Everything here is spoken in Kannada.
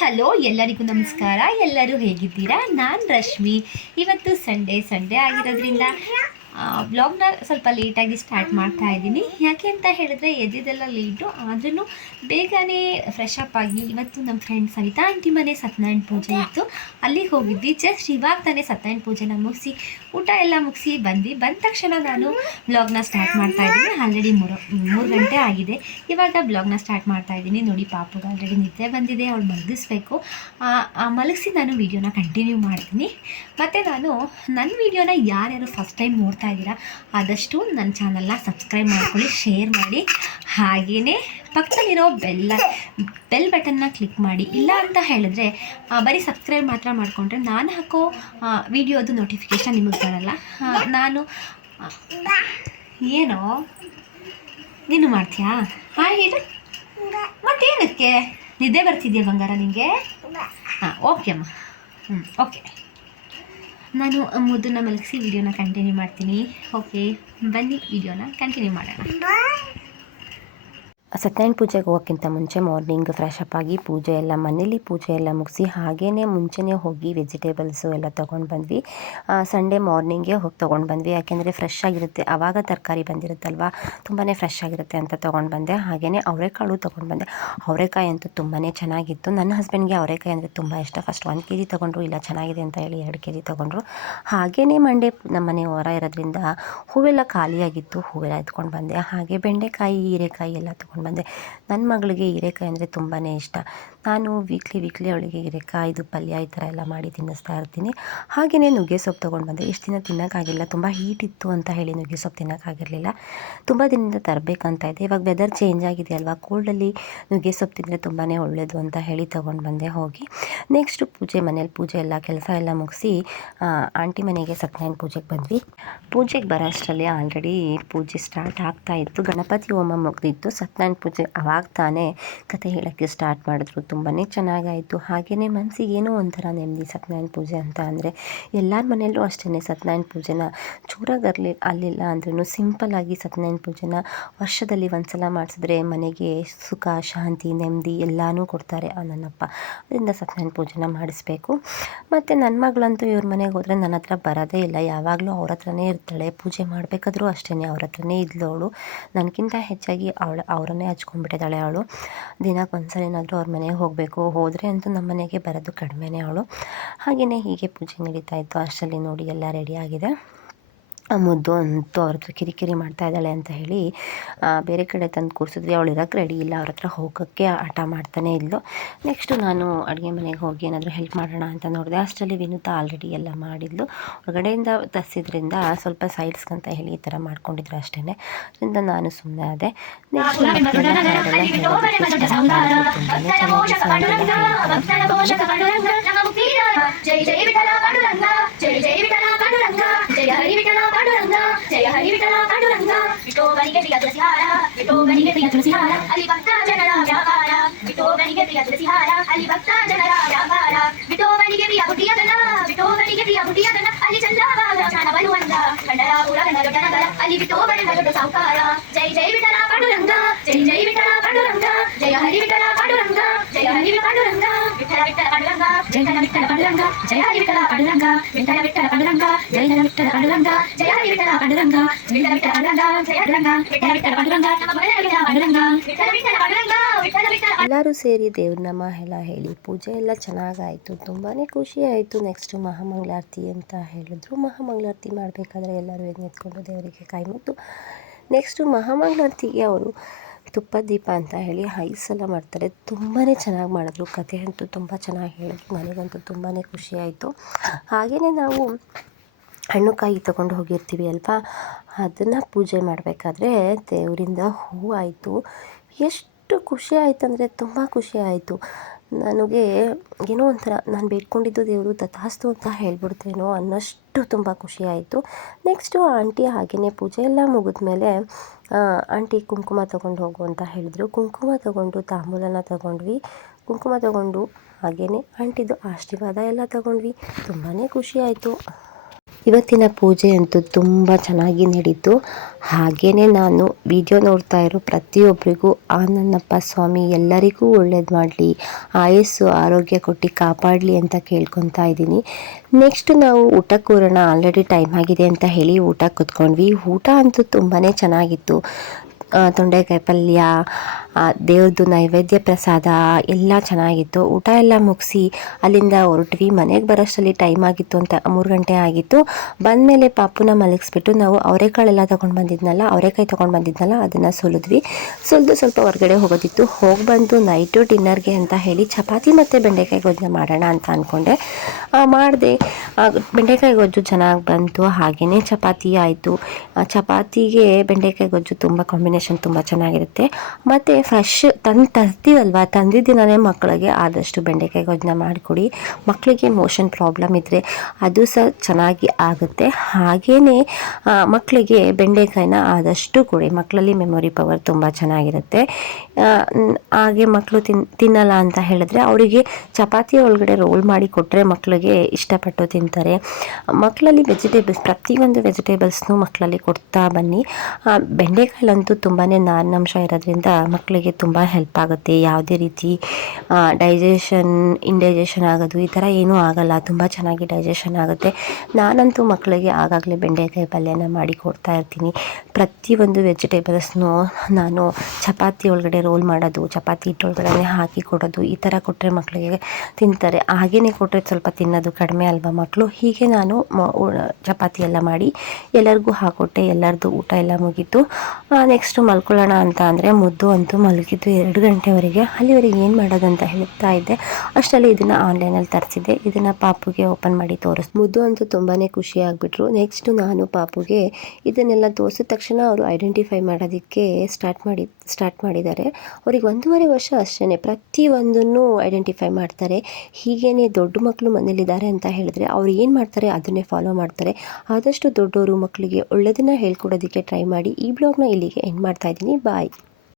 ಹಲೋ, ಎಲ್ಲರಿಗೂ ನಮಸ್ಕಾರ. ಎಲ್ಲರೂ ಹೇಗಿದ್ದೀರಾ? ನಾನು ರಶ್ಮಿ. ಇವತ್ತು ಸಂಡೇ ಆಗಿರೋದ್ರಿಂದ ವ್ಲಾಗ್ನ ಸ್ವಲ್ಪ ಲೇಟಾಗಿ ಸ್ಟಾರ್ಟ್ ಮಾಡ್ತಾ ಇದ್ದೀನಿ. ಯಾಕೆ ಅಂತ ಹೇಳಿದ್ರೆ ಎದ್ದಿದ್ದೆಲ್ಲ ಲೇಟು, ಆದ್ರೂ ಬೇಗನೆ ಫ್ರೆಶ್ ಅಪ್ ಆಗಿ ಇವತ್ತು ನಮ್ಮ ಫ್ರೆಂಡ್ ಸವಿತಾ ಆಂಟಿ ಮನೆ ಸತ್ಯನಾರಾಯಣ ಪೂಜೆ ಇತ್ತು, ಅಲ್ಲಿಗೆ ಹೋಗಿದ್ವಿ. ಜಸ್ಟ್ ಇವಾಗ ತಾನೇ ಸತ್ಯನಾರಾಯಣ ಪೂಜೆನ ಮುಗಿಸಿ ಊಟ ಎಲ್ಲ ಮುಗಿಸಿ ಬಂದ ತಕ್ಷಣ ನಾನು ಬ್ಲಾಗ್ನ ಸ್ಟಾರ್ಟ್ ಮಾಡ್ತಾ ಇದ್ದೀನಿ. ಆಲ್ರೆಡಿ ಮೂರು ಗಂಟೆ ಆಗಿದೆ. ಇವಾಗ ಬ್ಲಾಗ್ನ ಸ್ಟಾರ್ಟ್ ಮಾಡ್ತಾ ಇದ್ದೀನಿ. ನೋಡಿ, ಪಾಪುಗೆ ಆಲ್ರೆಡಿ ನಿದ್ದೆ ಬಂದಿದೆ, ಅವಳು ಮಲಗಿಸ್ಬೇಕು. ಮಲಗಿಸಿ ನಾನು ವೀಡಿಯೋನ ಕಂಟಿನ್ಯೂ ಮಾಡ್ತೀನಿ. ಮತ್ತು ನನ್ನ ವೀಡಿಯೋನ ಯಾರ್ಯಾರು ಫಸ್ಟ್ ಟೈಮ್ ನೋಡ್ತಾ ಇದ್ದೀರಾ ಆದಷ್ಟು ನನ್ನ ಚಾನಲ್ನ ಸಬ್ಸ್ಕ್ರೈಬ್ ಮಾಡ್ಕೊಳ್ಳಿ, ಶೇರ್ ಮಾಡಿ, ಹಾಗೆಯೇ ಪಕ್ಕದಲ್ಲಿರೋ ಬೆಲ್ ಬಟನ್ನ ಕ್ಲಿಕ್ ಮಾಡಿ. ಇಲ್ಲ ಅಂತ ಹೇಳಿದ್ರೆ ಬರೀ ಸಬ್ಸ್ಕ್ರೈಬ್ ಮಾತ್ರ ಮಾಡಿಕೊಂಡ್ರೆ ನಾನು ಹಾಕೋ ವಿಡಿಯೋದು ನೋಟಿಫಿಕೇಷನ್ ನಿಮಗೆ ಬರಲ್ಲ. ನಾನು ಏನೋ ನೀನು ಮಾಡ್ತೀಯಾ? ಹಾಂ ಹೇಳಿ. ಮತ್ತೇನಕ್ಕೆ ನಿದ್ದೆ ಬರ್ತಿದ್ಯಾ ಬಂಗಾರ ನಿನಗೆ? ಹಾಂ, ಓಕೆ ಅಮ್ಮ. ಓಕೆ, ನಾನು ಮುದ್ದನ್ನ ಮಲಗಿಸಿ ವಿಡಿಯೋನ ಕಂಟಿನ್ಯೂ ಮಾಡ್ತೀನಿ. ಓಕೆ, ಬನ್ನಿ ವಿಡಿಯೋನ ಕಂಟಿನ್ಯೂ ಮಾಡೋಣ. ಸತ್ಯನಾರಾಯಣ ಪೂಜೆಗೆ ಹೋಗೋಕ್ಕಿಂತ ಮುಂಚೆ ಮಾರ್ನಿಂಗ್ ಫ್ರೆಶ್ ಅಪ್ ಆಗಿ ಪೂಜೆ ಎಲ್ಲ ಮನೇಲಿ ಪೂಜೆ ಎಲ್ಲ ಮುಗಿಸಿ ಹಾಗೇ ಮುಂಚೆನೇ ಹೋಗಿ ವೆಜಿಟೇಬಲ್ಸು ಎಲ್ಲ ತೊಗೊಂಡು ಬಂದ್ವಿ. ಸಂಡೇ ಮಾರ್ನಿಂಗೇ ಹೋಗಿ ತೊಗೊಂಡು ಬಂದ್ವಿ, ಯಾಕೆಂದರೆ ಫ್ರೆಶ್ ಆಗಿರುತ್ತೆ. ಆವಾಗ ತರಕಾರಿ ಬಂದಿರುತ್ತಲ್ವ, ತುಂಬಾ ಫ್ರೆಶ್ ಆಗಿರುತ್ತೆ ಅಂತ ತೊಗೊಂಡು ಬಂದೆ. ಹಾಗೆಯೇ ಅವರೆಕಾಳು ತೊಗೊಂಡು ಬಂದೆ. ಅವರೆಕಾಯಿ ಅಂತೂ ತುಂಬಾ ಚೆನ್ನಾಗಿತ್ತು. ನನ್ನ ಹಸ್ಬೆಂಡ್ಗೆ ಅವರೆಕಾಯಿ ಅಂದರೆ ತುಂಬ ಇಷ್ಟ. ಫಸ್ಟ್ 1 kg ತೊಗೊಂಡ್ರು, ಇಲ್ಲ ಚೆನ್ನಾಗಿದೆ ಅಂತ ಹೇಳಿ 2 kg ತೊಗೊಂಡ್ರು. ಹಾಗೆಯೇ ಮಂಡೇ ನಮ್ಮ ಮನೆ ಹೊರ ಇರೋದ್ರಿಂದ ಹೂವೆಲ್ಲ ಖಾಲಿಯಾಗಿತ್ತು, ಹೂವೆಲ್ಲ ಎತ್ಕೊಂಡು ಬಂದೆ. ಹಾಗೆ ಬೆಂಡೆಕಾಯಿ, ಹೀರೆಕಾಯಿ ಎಲ್ಲ ತೊಗೊಂಡು ಬಂದೆ. ನನ್ನ ಮಗಳಿಗೆ ಹೀರೆಕಾಯಿ ಅಂದರೆ ತುಂಬಾ ಇಷ್ಟ. ನಾನು ವೀಕ್ಲಿ ಅವಳಿಗೆ ಹೀರೆಕಾಯಿದು ಪಲ್ಯ ಈ ಥರ ಎಲ್ಲ ಮಾಡಿ ತಿನ್ನಿಸ್ತಾ ಇರ್ತೀನಿ. ಹಾಗೆಯೇ ನುಗ್ಗೆ ಸೊಪ್ಪು ತೊಗೊಂಡು ಬಂದೆ. ಇಷ್ಟು ದಿನ ತಿನ್ನೋಕ್ಕಾಗಿಲ್ಲ, ತುಂಬ ಹೀಟ್ ಇತ್ತು ಅಂತ ಹೇಳಿ ನುಗ್ಗೆ ಸೊಪ್ಪು ತಿನ್ನೋಕ್ಕಾಗಿರಲಿಲ್ಲ. ತುಂಬ ದಿನದಿಂದ ತರಬೇಕಂತ ಇದೆ. ಇವಾಗ ವೆದರ್ ಚೇಂಜ್ ಆಗಿದೆ ಅಲ್ವಾ, ಕೋಲ್ಡಲ್ಲಿ ನುಗ್ಗೆ ಸೊಪ್ಪು ತಿಂದರೆ ತುಂಬಾ ಒಳ್ಳೆಯದು ಅಂತ ಹೇಳಿ ತೊಗೊಂಡು ಬಂದೆ ಹೋಗಿ. ನೆಕ್ಸ್ಟು ಮನೇಲಿ ಪೂಜೆ ಎಲ್ಲ ಕೆಲಸ ಎಲ್ಲ ಮುಗಿಸಿ ಆಂಟಿ ಮನೆಗೆ ಸತ್ಯನಾರಾಯಣ ಪೂಜೆಗೆ ಬಂದ್ವಿ. ಪೂಜೆಗೆ ಬರೋ ಅಷ್ಟರಲ್ಲಿ ಆಲ್ರೆಡಿ ಪೂಜೆ ಸ್ಟಾರ್ಟ್ ಆಗ್ತಾಯಿತ್ತು. ಗಣಪತಿ ಹೋಮ ಮುಗಿದಿತ್ತು. ಸತ್ಯನಾರಾಯಣ ಪೂಜೆ ಅವಾಗ ತಾನೇ ಕತೆ ಹೇಳೋಕ್ಕೆ ಸ್ಟಾರ್ಟ್ ಮಾಡಿದ್ರು. ತುಂಬಾ ಚೆನ್ನಾಗಾಯಿತು. ಹಾಗೆಯೇ ಮನಸ್ಸಿಗೆ ಏನೋ ಒಂಥರ ನೆಮ್ಮದಿ ಸತ್ಯನಾರಾಯಣ ಪೂಜೆ ಅಂತ ಅಂದರೆ. ಎಲ್ಲರ ಮನೆಯಲ್ಲೂ ಅಷ್ಟೇ ಸತ್ಯನಾರಾಯಣ ಪೂಜೆನ ಜೋರಾಗಿ ಅಲ್ಲಿಲ್ಲ ಅಂದ್ರೂ ಸಿಂಪಲ್ಲಾಗಿ ಸತ್ಯನಾರಾಯಣ ಪೂಜೆನ ವರ್ಷದಲ್ಲಿ ಒಂದು ಸಲ ಮಾಡಿಸಿದ್ರೆ ಮನೆಗೆ ಸುಖ, ಶಾಂತಿ, ನೆಮ್ಮದಿ ಎಲ್ಲನೂ ಕೊಡ್ತಾರೆ ನನ್ನಪ್ಪ. ಅದರಿಂದ ಸತ್ಯನಾರಾಯಣ ಪೂಜೆನ ಮಾಡಿಸ್ಬೇಕು. ಮತ್ತು ನನ್ನ ಮಗಳಂತೂ ಇವ್ರ ಮನೆಗೆ ಹೋದರೆ ನನ್ನ ಹತ್ರ ಬರೋದೇ ಇಲ್ಲ, ಯಾವಾಗಲೂ ಅವ್ರ ಹತ್ರನೇ ಇರ್ತಾಳೆ. ಪೂಜೆ ಮಾಡಬೇಕಾದ್ರೂ ಅಷ್ಟೇ ಅವ್ರ ಹತ್ರನೇ ಇದ್ಲು ಅವಳು. ನನಗಿಂತ ಹೆಚ್ಚಾಗಿ ಅವರನ್ನೇ ಹಚ್ಕೊಂಡ್ಬಿಟ್ಟಿದ್ದಾಳೆ ಅವಳು. ದಿನಕ್ಕೆ ಒಂದ್ಸಲ ಏನಾದರೂ ಅವ್ರ ಮನೆಗೆ ಹೋಗಬೇಕು, ಹೋದರೆ ಅಂತೂ ನಮ್ಮ ಮನೆಗೆ ಬರೋದು ಕಡಿಮೆನೇ ಅವಳು. ಹಾಗೆಯೇ ಹೀಗೆ ಪೂಜೆ ನಡೀತಾ ಇತ್ತು. ಅಷ್ಟರಲ್ಲಿ ನೋಡಿ ಎಲ್ಲ ರೆಡಿ ಆಗಿದೆ. ಮುದ್ದು ಅಂತೂ ಅವ್ರ ಹತ್ರ ಕಿರಿಕಿರಿ ಮಾಡ್ತಾ ಇದ್ದಾಳೆ ಅಂತ ಹೇಳಿ ಬೇರೆ ಕಡೆ ತಂದು ಕೂರಿಸಿದ್ವಿ. ಅವಳು ಇರೋಕ್ಕೆ ರೆಡಿ ಇಲ್ಲ, ಅವ್ರ ಹತ್ರ ಹೋಗೋಕ್ಕೆ ಹಠ ಮಾಡ್ತಾನೇ ಇದ್ಲು. ನೆಕ್ಸ್ಟು ನಾನು ಅಡುಗೆ ಮನೆಗೆ ಹೋಗಿ ಏನಾದರೂ ಹೆಲ್ಪ್ ಮಾಡೋಣ ಅಂತ ನೋಡಿದೆ. ಅಷ್ಟರಲ್ಲಿ ವಿನುತಾ ಆಲ್ರೆಡಿ ಎಲ್ಲ ಮಾಡಿದ್ಲು. ಹೊರಗಡೆಯಿಂದ ತರಿಸಿದ್ರಿಂದ ಸ್ವಲ್ಪ ಸೈಡ್ಸ್ಗಂತ ಹೇಳಿ ಈ ಥರ ಮಾಡ್ಕೊಂಡಿದ್ರು ಅಷ್ಟೇ. ಅದರಿಂದ ನಾನು ಸುಮ್ಮನೆ ಆದೆ. ನೆಕ್ಸ್ಟ್ जय हरि विठला पांडुरंगा, जय हरि विठला पांडुरंगा. विठोबनिगे प्रिय तुलसीहारा, विठोबनिगे प्रिय तुलसीहारा. अली भक्ता जनरा व्यापारा, विठोबनिगे प्रिय तुलसीहारा. अली भक्ता जनरा व्यापारा, विठोबनिगे प्रिय बुटिया गना, विठोबनिगे प्रिय बुटिया गना. अली चंद्रा बागा ज्ञान बलवंत, कंडरा पूरा कंड गणगर. अली विठोबन गरुड सावकारा. जय जय विठला पांडुरंगा, जय जय विठला पांडुरंगा. जय हरि विठला पांडुरंगा, जय हरि पांडुरंगा. विठला विठला पांडुरंगा, जय धन विठला पांडुरंगा. जय हरि विठला पांडुरंगा, विठला विठला पांडुरंगा. जय धन विठला पांडुरंगा, जय हरि विठला पांडुरंगा. विठला विठला पांडुरंगा, जय पांडुरंगा. विठला विठला पांडुरंगा, ನಮ್ಮ ಮನೆಯ ವಿಠಲ ಪಾಂಡುರಂಗ. ವಿಠಲ ವಿಠಲ ಪಾಂಡುರಂಗ, ವಿಠಲ ವಿಠಲ. ಎಲ್ಲರೂ ಸೇರಿ ದೇವ್ರ ನಾಮ ಎಲ್ಲ ಹೇಳಿ ಪೂಜೆ ಎಲ್ಲ ಚೆನ್ನಾಗಾಯಿತು. ತುಂಬಾ ಖುಷಿ ಆಯಿತು. ನೆಕ್ಸ್ಟು ಮಹಾಮಂಗಳಾರತಿ ಅಂತ ಹೇಳಿದ್ರು. ಮಹಾಮಂಗಳಾರತಿ ಮಾಡಬೇಕಾದ್ರೆ ಎಲ್ಲರೂ ಎತ್ಕೊಂಡು ದೇವರಿಗೆ ಕೈ ಮುತ್ತು. ನೆಕ್ಸ್ಟು ಮಹಾಮಂಗಳಾರತಿಗೆ ಅವರು ತುಪ್ಪದ ದೀಪ ಅಂತ ಹೇಳಿ 5 ಸಲ ಮಾಡ್ತಾರೆ. ತುಂಬಾ ಚೆನ್ನಾಗಿ ಮಾಡಿದ್ರು. ಕತೆ ಅಂತೂ ತುಂಬ ಚೆನ್ನಾಗಿ ಹೇಳಿದ್ರು. ನನಗಂತೂ ತುಂಬಾ ಖುಷಿ ಆಯಿತು. ಹಾಗೆಯೇ ನಾವು ಹಣ್ಣು ಕಾಯಿ ತೊಗೊಂಡು ಹೋಗಿರ್ತೀವಿ ಅಲ್ವಾ, ಅದನ್ನು ಪೂಜೆ ಮಾಡಬೇಕಾದ್ರೆ ದೇವರಿಂದ ಹೂವು ಆಯಿತು. ಎಷ್ಟು ಖುಷಿ ಆಯಿತು ಅಂದರೆ ತುಂಬ ಖುಷಿ ಆಯಿತು. ನನಗೆ ಏನೋ ಒಂಥರ ನಾನು ಬೇಡ್ಕೊಂಡಿದ್ದು ದೇವರು ತಥಾಸ್ತು ಅಂತ ಹೇಳ್ಬಿಡ್ತೇನೋ ಅನ್ನೋಷ್ಟು ತುಂಬ ಖುಷಿ ಆಯಿತು. ನೆಕ್ಸ್ಟು ಆಂಟಿ ಹಾಗೆಯೇ ಪೂಜೆ ಎಲ್ಲ ಮುಗಿದ್ಮೇಲೆ ಆಂಟಿ ಕುಂಕುಮ ತೊಗೊಂಡು ಹೋಗು ಅಂತ ಹೇಳಿದ್ರು. ಕುಂಕುಮ ತೊಗೊಂಡು ತಾಂಬೂಲನ ತೊಗೊಂಡ್ವಿ. ಕುಂಕುಮ ತೊಗೊಂಡು ಹಾಗೆಯೇ ಆಂಟಿದು ಆಶೀರ್ವಾದ ಎಲ್ಲ ತೊಗೊಂಡ್ವಿ. ತುಂಬಾ ಖುಷಿ ಆಯಿತು. ಇವತ್ತಿನ ಪೂಜೆ ಅಂತೂ ತುಂಬ ಚೆನ್ನಾಗಿ ನಡೀತು. ಹಾಗೆಯೇ ನಾನು ವಿಡಿಯೋ ನೋಡ್ತಾ ಇರೋ ಪ್ರತಿಯೊಬ್ಬರಿಗೂ ಆ ನನ್ನಪ್ಪ ಸ್ವಾಮಿ ಎಲ್ಲರಿಗೂ ಒಳ್ಳೇದು ಮಾಡಲಿ, ಆಯಸ್ಸು ಆರೋಗ್ಯ ಕೊಟ್ಟು ಕಾಪಾಡಲಿ ಅಂತ ಕೇಳ್ಕೊತಾ ಇದ್ದೀನಿ. ನೆಕ್ಸ್ಟ್ ನಾವು ಊಟಕ್ಕೆ ಕೂರೋಣ, ಆಲ್ರೆಡಿ ಟೈಮ್ ಆಗಿದೆ ಅಂತ ಹೇಳಿ ಊಟಕ್ಕೆ ಕೂತ್ಕೊಂಡ್ವಿ. ಊಟ ಅಂತೂ ತುಂಬಾ ಚೆನ್ನಾಗಿತ್ತು. ತೊಂಡೆಕಾಯಿ ಪಲ್ಯ, ದೇವ್ರದ್ದು ನೈವೇದ್ಯ ಪ್ರಸಾದ ಎಲ್ಲ ಚೆನ್ನಾಗಿತ್ತು. ಊಟ ಎಲ್ಲ ಮುಗಿಸಿ ಅಲ್ಲಿಂದ ಹೊರಟ್ವಿ. ಮನೆಗೆ ಬರೋಷ್ಟರಲ್ಲಿ ಟೈಮ್ ಆಗಿತ್ತು ಅಂತ 3 ಗಂಟೆ ಆಗಿತ್ತು. ಬಂದಮೇಲೆ ಪಾಪುನ ಮಲಗಿಸ್ಬಿಟ್ಟು ನಾವು ಅವರೆಕಾಳೆಲ್ಲ ತೊಗೊಂಡು ಬಂದಿದ್ನಲ್ಲ ಅದನ್ನು ಸುಲಿದ್ವಿ. ಸುಲಿದು ಸ್ವಲ್ಪ ಹೊರಗಡೆ ಹೋಗೋದಿತ್ತು. ಹೋಗಿ ಬಂದು ನೈಟು ಡಿನ್ನರ್ಗೆ ಅಂತ ಹೇಳಿ ಚಪಾತಿ ಮತ್ತು ಬೆಂಡೆಕಾಯಿ ಗೊಜ್ಜು ಮಾಡೋಣ ಅಂತ ಅಂದ್ಕೊಂಡೆ. ಮಾಡಿದೆ. ಬೆಂಡೆಕಾಯಿ ಗೊಜ್ಜು ಚೆನ್ನಾಗಿ ಬಂತು. ಹಾಗೆಯೇ ಚಪಾತಿ ಆಯಿತು. ಚಪಾತಿಗೆ ಬೆಂಡೆಕಾಯಿ ಗೊಜ್ಜು ತುಂಬ ಕಾಂಬಿನೇಷನ್ ತುಂಬ ಚೆನ್ನಾಗಿರುತ್ತೆ. ಮತ್ತು ಫ್ರೆಶ್ ತರ್ತೀವಲ್ವ, ತಂದಿದ್ದಿನೇ ಮಕ್ಕಳಿಗೆ ಆದಷ್ಟು ಬೆಂಡೆಕಾಯಿ ಗೊಜ್ಜನ್ನ ಮಾಡಿಕೊಡಿ. ಮಕ್ಕಳಿಗೆ ಮೋಷನ್ ಪ್ರಾಬ್ಲಮ್ ಇದ್ದರೆ ಅದು ಸಹ ಚೆನ್ನಾಗಿ ಆಗುತ್ತೆ. ಹಾಗೆಯೇ ಮಕ್ಕಳಿಗೆ ಬೆಂಡೆಕಾಯಿನ ಆದಷ್ಟು ಕೊಡಿ. ಮಕ್ಕಳಲ್ಲಿ ಮೆಮೊರಿ ಪವರ್ ತುಂಬ ಚೆನ್ನಾಗಿರುತ್ತೆ. ಹಾಗೆ ಮಕ್ಕಳು ತಿನ್ನಲ್ಲ ಅಂತ ಹೇಳಿದ್ರೆ ಅವರಿಗೆ ಚಪಾತಿ ಒಳಗಡೆ ರೋಲ್ ಮಾಡಿ ಕೊಟ್ಟರೆ ಮಕ್ಕಳಿಗೆ ಇಷ್ಟಪಟ್ಟು ತಿಂತಾರೆ. ಮಕ್ಕಳಲ್ಲಿ ಪ್ರತಿಯೊಂದು ವೆಜಿಟೇಬಲ್ಸ್ನೂ ಮಕ್ಕಳಲ್ಲಿ ಕೊಡ್ತಾ ಬನ್ನಿ. ಬೆಂಡೆಕಾಯಲ್ಲಂತೂ ತುಂಬಾ ನಾರಿನಾಂಶ ಇರೋದ್ರಿಂದ ಮಕ್ಕಳಿಗೆ ತುಂಬ ಹೆಲ್ಪ್ ಆಗುತ್ತೆ. ಯಾವುದೇ ರೀತಿ ಇಂಡೈಜೆಷನ್ ಆಗೋದು ಈ ಥರ ಏನೂ ಆಗಲ್ಲ. ತುಂಬ ಚೆನ್ನಾಗಿ ಡೈಜೆಷನ್ ಆಗುತ್ತೆ. ನಾನಂತೂ ಮಕ್ಕಳಿಗೆ ಆಗಾಗಲೇ ಬೆಂಡೆಕಾಯಿ ಪಲ್ಯನ ಮಾಡಿ ಕೊಡ್ತಾ ಇರ್ತೀನಿ. ಪ್ರತಿಯೊಂದು ವೆಜಿಟೇಬಲ್ಸ್ನೂ ನಾನು ಚಪಾತಿ ಒಳಗಡೆ ರೋಲ್ ಮಾಡೋದು, ಚಪಾತಿ ಹಿಟ್ಟೊಳಗಡೆ ಹಾಕಿ ಕೊಡೋದು, ಈ ಥರ ಕೊಟ್ಟರೆ ಮಕ್ಕಳಿಗೆ ತಿಂತಾರೆ. ಹಾಗೆಯೇ ಕೊಟ್ಟರೆ ಸ್ವಲ್ಪ ತಿನ್ನೋದು ಕಡಿಮೆ ಅಲ್ವಾ ಮಕ್ಕಳು. ಹೀಗೆ ನಾನು ಚಪಾತಿ ಎಲ್ಲ ಮಾಡಿ ಎಲ್ಲರಿಗೂ ಹಾಕ್ಕೊಟ್ಟೆ. ಎಲ್ಲರದ್ದು ಊಟ ಎಲ್ಲ ಮುಗೀತು. ನೆಕ್ಸ್ಟು ಮಲ್ಕೊಳ್ಳೋಣ ಅಂತ ಅಂದರೆ ಮುದ್ದು ಅಂತೂ ಮಲಗಿದ್ದು 2 ಗಂಟೆವರೆಗೆ. ಅಲ್ಲಿವರೆಗೆ ಏನು ಮಾಡೋದಂತ ಹೇಳ್ತಾ ಇದ್ದೆ. ಅಷ್ಟರಲ್ಲಿ ಇದನ್ನು ಆನ್ಲೈನಲ್ಲಿ ತರಿಸಿದ್ದೆ. ಇದನ್ನು ಪಾಪುಗೆ ಓಪನ್ ಮಾಡಿ ಮುದ್ದು ಅಂತೂ ತುಂಬಾ ಖುಷಿ ಆಗಿಬಿಟ್ರು. ನೆಕ್ಸ್ಟು ನಾನು ಪಾಪುಗೆ ಇದನ್ನೆಲ್ಲ ತೋರಿಸಿದ ತಕ್ಷಣ ಅವರು ಐಡೆಂಟಿಫೈ ಮಾಡೋದಕ್ಕೆ ಸ್ಟಾರ್ಟ್ ಮಾಡಿದ್ದಾರೆ. ಅವ್ರಿಗೆ 1.5 ವರ್ಷ ಅಷ್ಟೇ. ಪ್ರತಿಯೊಂದನ್ನು ಐಡೆಂಟಿಫೈ ಮಾಡ್ತಾರೆ. ಹೀಗೇ ದೊಡ್ಡ ಮಕ್ಕಳು ಮನೇಲಿದ್ದಾರೆ ಅಂತ ಹೇಳಿದ್ರೆ ಅವ್ರು ಏನು ಮಾಡ್ತಾರೆ ಅದನ್ನೇ ಫಾಲೋ ಮಾಡ್ತಾರೆ. ಆದಷ್ಟು ದೊಡ್ಡವರು ಮಕ್ಕಳಿಗೆ ಒಳ್ಳೆಯದನ್ನು ಹೇಳ್ಕೊಡೋದಕ್ಕೆ ಟ್ರೈ ಮಾಡಿ. ಈ ಬ್ಲಾಗ್ನ ಇಲ್ಲಿಗೆ ಎಂಡ್ ಮಾಡ್ತಾ ಇದ್ದೀನಿ. ಬಾಯ್.